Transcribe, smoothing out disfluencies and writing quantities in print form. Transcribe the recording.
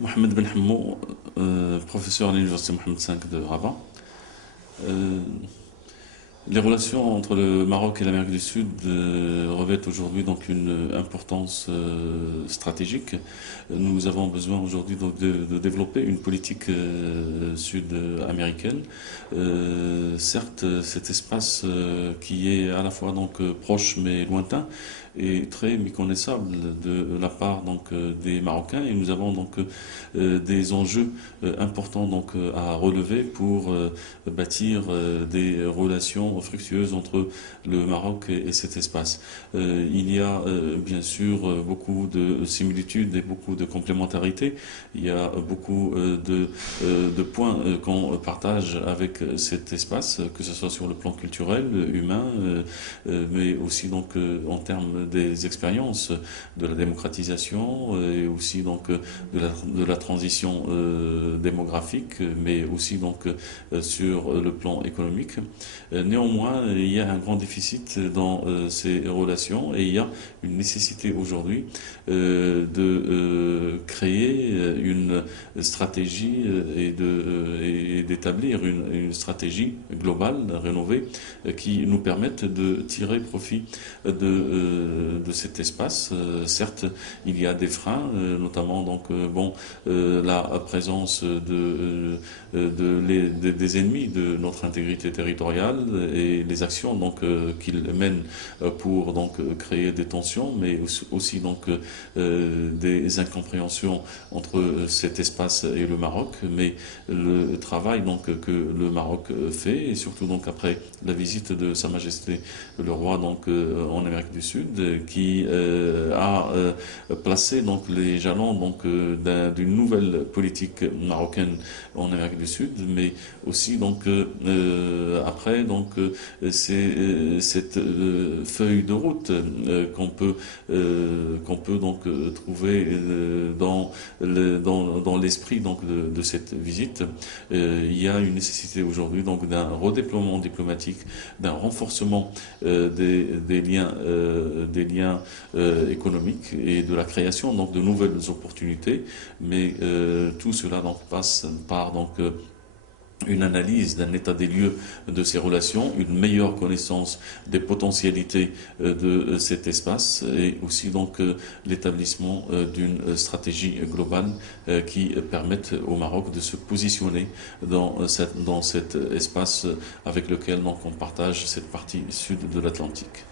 Mohamed Ben Hammou, professeur à l'université Mohamed V de Rabat. Euh, les relations entre le Maroc et l'Amérique du Sud revêtent aujourd'hui donc une importance stratégique. Nous avons besoin aujourd'hui donc de développer une politique sud-américaine. Certes, cet espace qui est à la fois donc proche mais lointain est très méconnaissable de la part donc des Marocains, et nous avons donc des enjeux importants donc à relever pour bâtir des relations fructueuses entre le Maroc et cet espace. Il y a bien sûr beaucoup de similitudes et beaucoup de complémentarités. Il y a beaucoup de points qu'on partage avec cet espace, que ce soit sur le plan culturel, humain, mais aussi donc en termes des expériences de la démocratisation et aussi donc de la transition démographique, mais aussi donc sur le plan économique. Néanmoins, il y a un grand déficit dans ces relations, et il y a une nécessité aujourd'hui de créer une stratégie et d'établir une stratégie globale, rénovée, qui nous permette de tirer profit de cet espace. Certes, il y a des freins, notamment donc la présence des ennemis de notre intégrité territoriale et les actions donc qu'ils mènent pour donc créer des tensions, mais aussi donc des incompréhensions entre cet espace et le Maroc. Mais le travail donc que le Maroc fait, et surtout donc après la visite de Sa Majesté le roi donc en Amérique du Sud, qui a placé donc les jalons donc d'une nouvelle politique marocaine en Amérique du Sud, mais aussi donc après donc c'est cette feuille de route qu'on peut donc trouver dans l'esprit donc de cette visite. Il y a une nécessité aujourd'hui donc d'un redéploiement diplomatique, d'un renforcement des liens économiques et de la création donc de nouvelles opportunités, mais tout cela donc passe par donc une analyse d'un état des lieux de ces relations, une meilleure connaissance des potentialités de cet espace, et aussi donc l'établissement d'une stratégie globale qui permette au Maroc de se positionner dans cet espace avec lequel donc on partage cette partie sud de l'Atlantique.